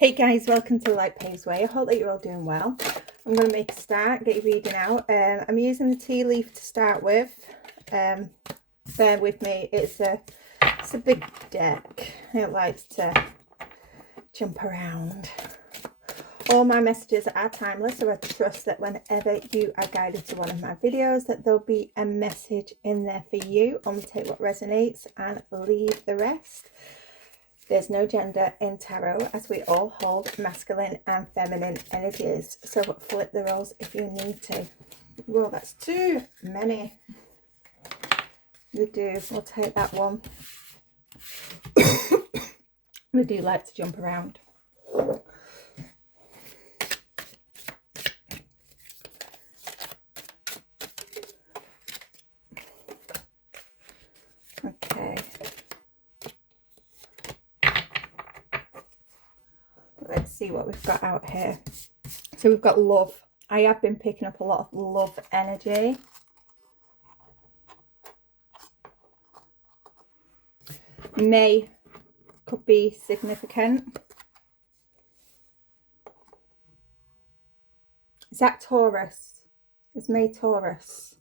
Hey guys, welcome to Light Paves Way. I hope that you're all doing well. I'm going to make a start, get your reading out. I'm using the tea leaf to start with. Bear with me, it's a big deck. It likes to jump around. All my messages are timeless, so I trust that whenever you are guided to one of my videos, that there'll be a message in there for you. Only take what resonates and leave the rest. There's no gender in tarot, as we all hold masculine and feminine energies. So flip the roles if you need to. Well, that's too many. We do. We'll take that one. We do like to jump around. Okay. Let's see what we've got out here. So we've got love. I have been picking up a lot of love energy. May could be significant. Is that Taurus? Is May Taurus?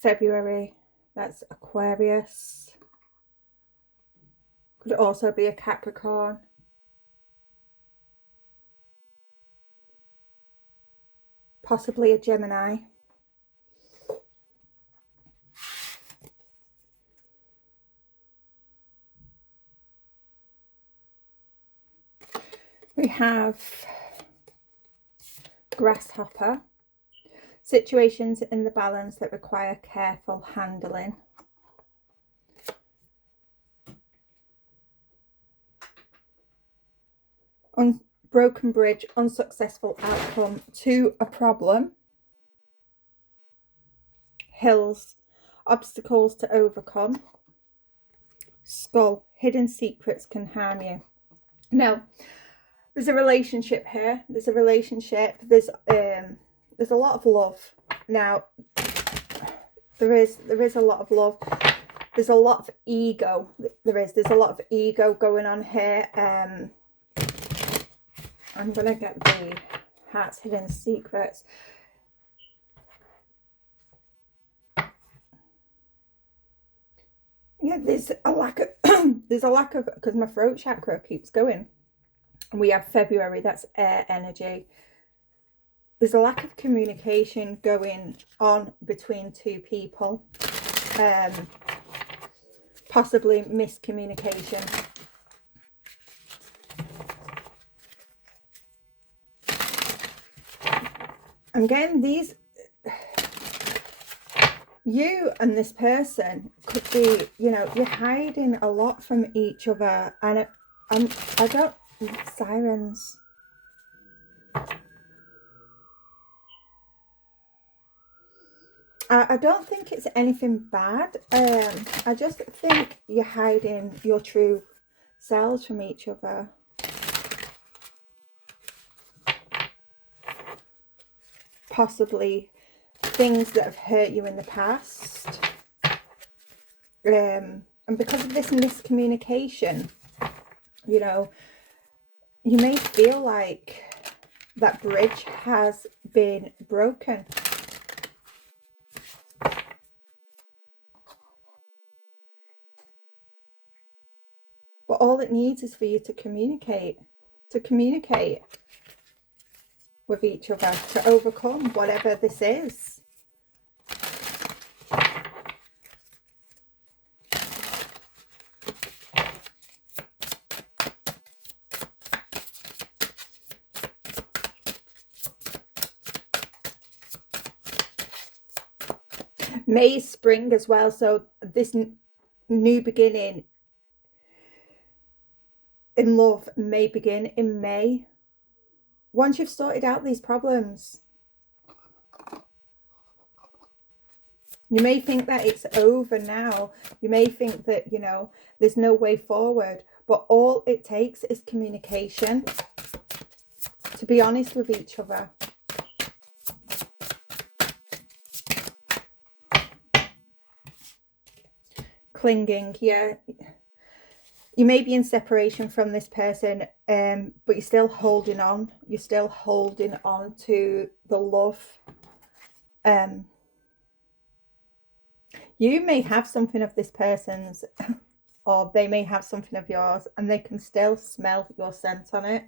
February, that's Aquarius. Could it also be a Capricorn? Possibly a Gemini. We have Grasshopper. Situations in the balance that require careful handling. Broken bridge, unsuccessful outcome to a problem. Hills, obstacles to overcome. Skull, hidden secrets can harm you. Now, there's a relationship here. There's a relationship. There's a lot of love. Now, there is a lot of love. There's a lot of ego. There's a lot of ego going on here. I'm going to get the Heart's Hidden Secrets. Yeah, there's a lack of, because my throat chakra keeps going. And we have February, that's air energy. There's a lack of communication going on between two people. Possibly miscommunication. I'm getting these, you and this person could be, you know, you're hiding a lot from each other, and I don't, sirens. I don't think it's anything bad. I just think you're hiding your true selves from each other. Possibly things that have hurt you in the past. And because of this miscommunication, you know, you may feel like that bridge has been broken. But all it needs is for you to communicate with each other, to overcome whatever this is. May is spring as well, so this new beginning in love may begin in May. Once you've sorted out these problems, you may think that it's over now. You may think that, you know, there's no way forward. But all it takes is communication. To be honest with each other. Clinging, yeah. you may be in separation from this person, but you're still holding on. You're still holding on to the love. You may have something of this person's, or they may have something of yours, and they can still smell your scent on it.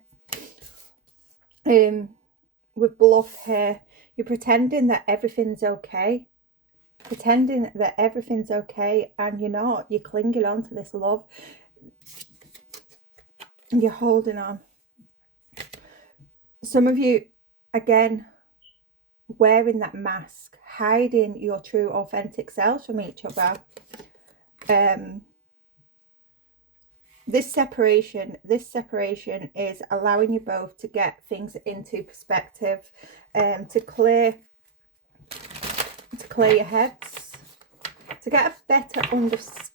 With bluff here, you're pretending that everything's okay. Pretending that everything's okay, and you're not. You're clinging on to this love. And you're holding on. Some of you, again, wearing that mask, hiding your true authentic selves from each other. This separation is allowing you both to get things into perspective, to clear your heads, to get a better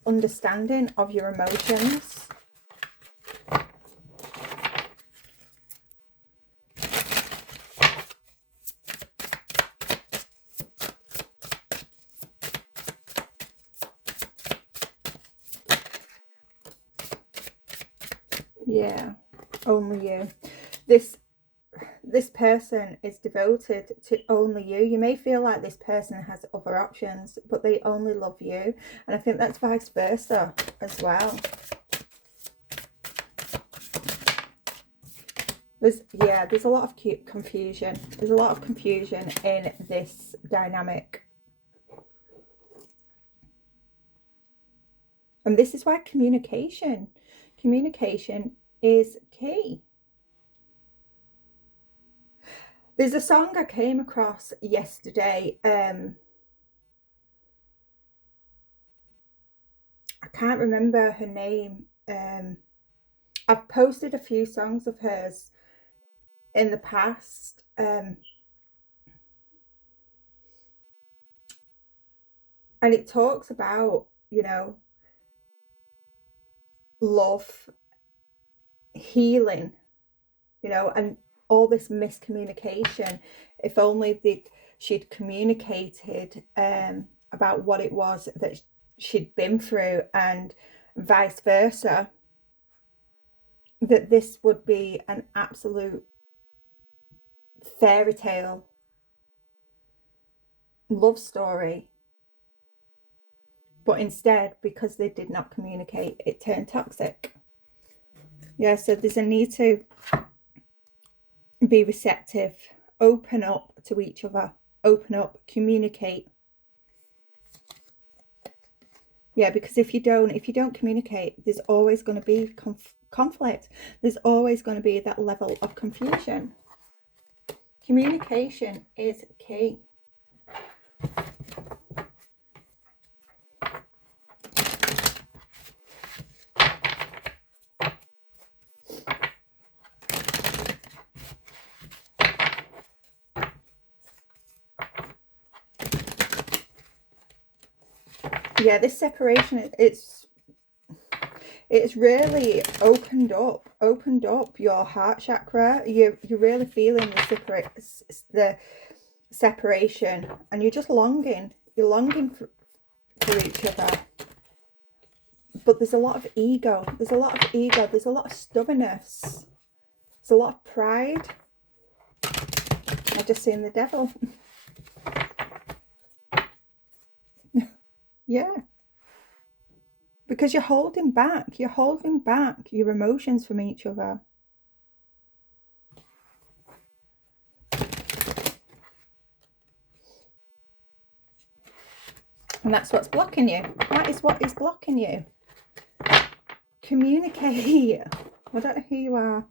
understanding of your emotions. Yeah, only you. This person is devoted to only you. You may feel like this person has other options, but they only love you. And I think that's vice versa as well. There's a lot of confusion. There's a lot of confusion in this dynamic. And this is why communication is key. There's a song I came across yesterday. I can't remember her name. I've posted a few songs of hers in the past. And it talks about, you know, love, healing, you know, and all this miscommunication. If only she'd communicated about what it was that she'd been through, and vice versa, that this would be an absolute fairy tale love story. But instead, because they did not communicate, it turned toxic. Yeah, so there's a need to be receptive, open up to each other, open up, communicate. Yeah, because if you don't communicate, there's always going to be conflict. There's always going to be that level of confusion. Communication is key. Yeah, this separation, it's really opened up your heart chakra. You're really feeling the separation, and you're just longing. You're longing for each other. But there's a lot of ego. There's a lot of ego. There's a lot of stubbornness. There's a lot of pride. I've just seen the devil. Yeah. Because you're holding back your emotions from each other. And that's what's blocking you. That is what is blocking you. Communicate. I don't know who you are.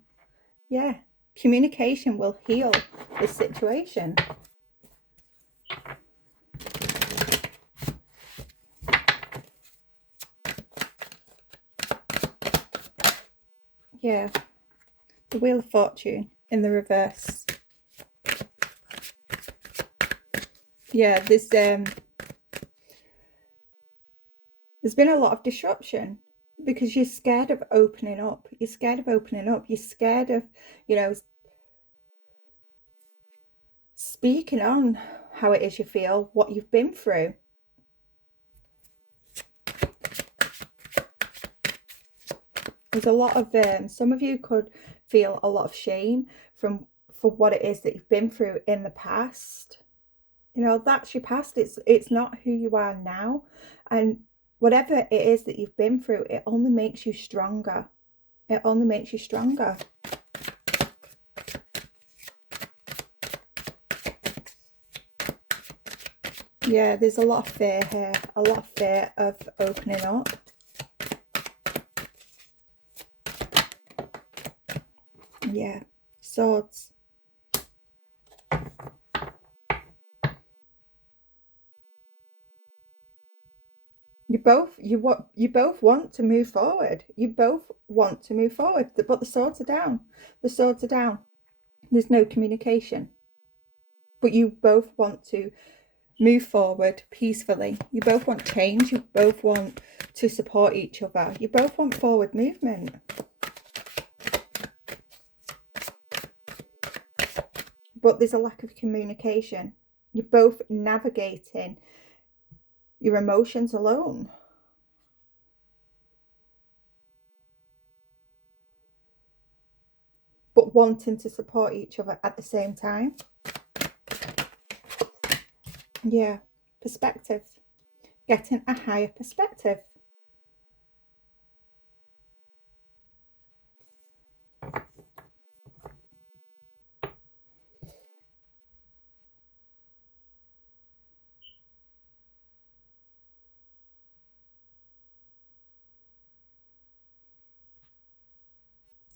Yeah. Communication will heal this situation. Yeah, the Wheel of Fortune in the reverse. Yeah, there's been a lot of disruption because you're scared of opening up. You're scared of opening up. You're scared of, you know, speaking on how it is you feel, what you've been through. There's a lot of, some of you could feel a lot of shame for what it is that you've been through in the past. You know, that's your past. It's not who you are now. And whatever it is that you've been through, it only makes you stronger. It only makes you stronger. Yeah, there's a lot of fear here. A lot of fear of opening up. Yeah, swords. You both want to move forward. You both want to move forward, but the swords are down. The swords are down. There's no communication. But you both want to move forward peacefully. You both want change. You both want to support each other. You both want forward movement. But there's a lack of communication. You're both navigating your emotions alone. But wanting to support each other at the same time. Yeah, perspective. Getting a higher perspective.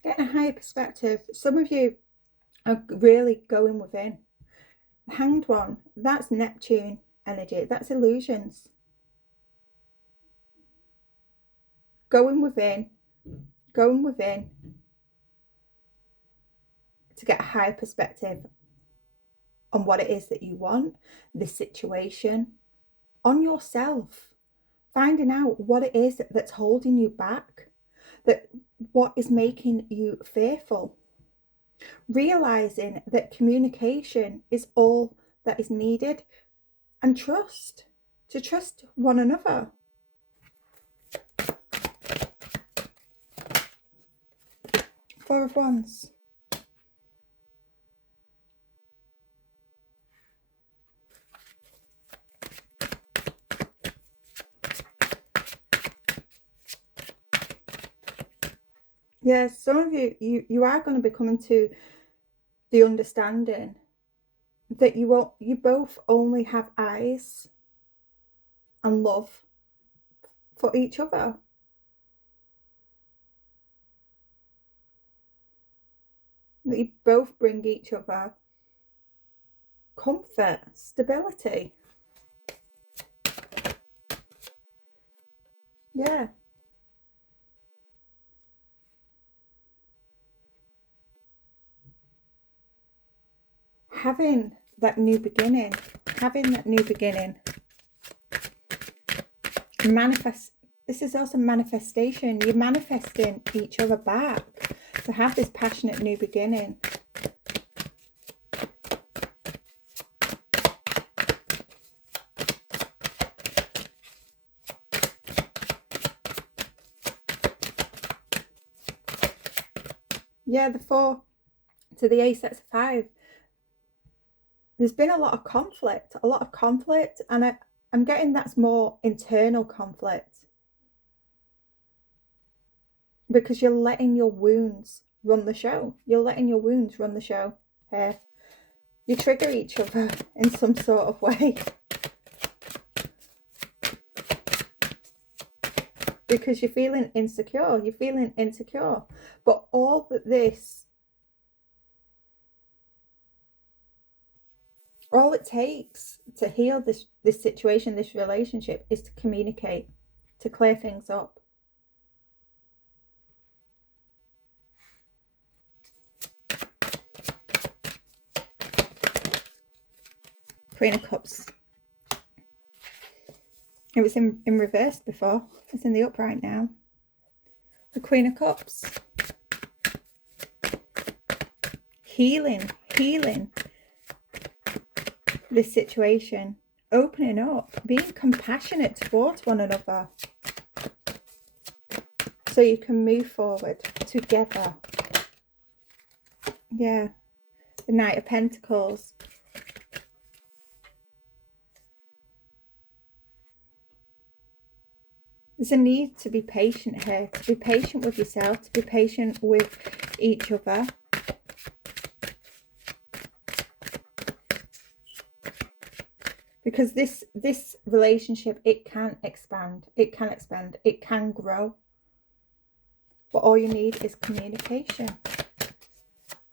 Getting a higher perspective. Some of you are really going within. The Hanged One, that's Neptune energy. That's illusions. Going within to get a higher perspective on what it is that you want, the situation, on yourself. Finding out what it is that's holding you back, what is making you fearful. Realizing that communication is all that is needed, and trust, to trust one another. Four of Wands. Yeah, some of you are going to be coming to the understanding that you both only have eyes and love for each other. That you both bring each other comfort, stability. Yeah. Having that new beginning. Manifest. This is also manifestation. You're manifesting each other back to have this passionate new beginning. Yeah, the 4 to the Ace, that's 5. There's been a lot of conflict, and I'm getting that's more internal conflict. Because you're letting your wounds run the show. Here. You trigger each other in some sort of way. Because you're feeling insecure. But all it takes to heal this situation, this relationship, is to communicate, to clear things up. Queen of Cups. It was in reverse before. It's in the upright now. The Queen of Cups. Healing this situation. Opening up. Being compassionate towards one another. so you can move forward together. Yeah, the Knight of Pentacles. There's a need to be patient here, to be patient with yourself, to be patient with each other. Because this relationship, it can expand, it can expand, it can grow. But all you need is communication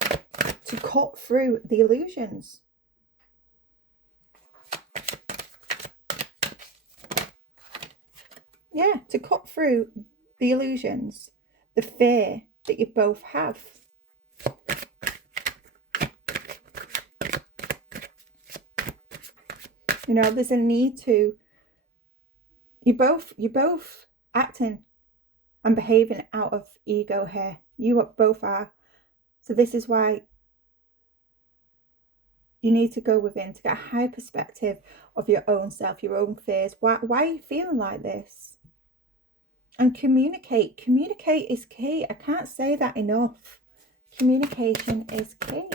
to cut through the illusions. Yeah, to cut through the illusions, the fear that you both have. You know, there's a need to, you're both acting and behaving out of ego here. You both are. So this is why you need to go within to get a high perspective of your own self, your own fears. Why are you feeling like this? And communicate. Communicate is key. I can't say that enough. Communication is key.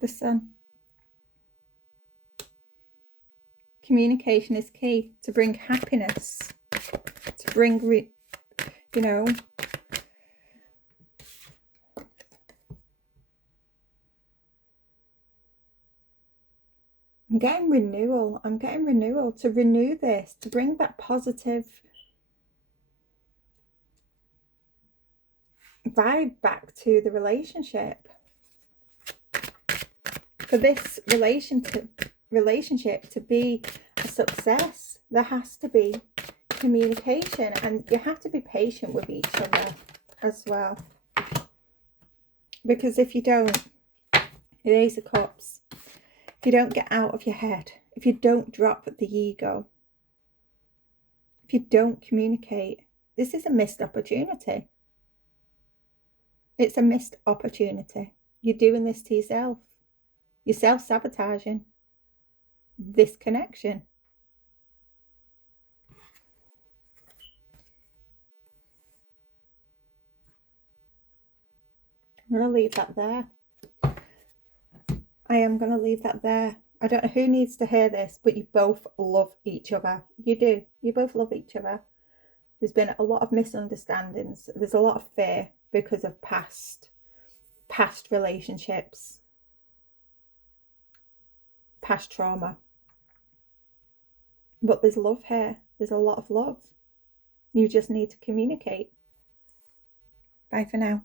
The Sun. Communication is key to bring happiness, to bring, you know, I'm getting renewal. I'm getting renewal, to renew this, to bring that positive vibe back to the relationship. For this relationship to be a success, there has to be communication, and you have to be patient with each other as well. Because if you don't, the Ace of Cups, if you don't get out of your head, if you don't drop the ego, if you don't communicate, this is a missed opportunity. It's a missed opportunity. You're doing this to yourself. You're self-sabotaging this connection. I'm going to leave that there. I am going to leave that there. I don't know who needs to hear this, but you both love each other. You do. You both love each other. There's been a lot of misunderstandings. There's a lot of fear because of past relationships, past trauma. But there's love here. There's a lot of love. You just need to communicate. Bye for now.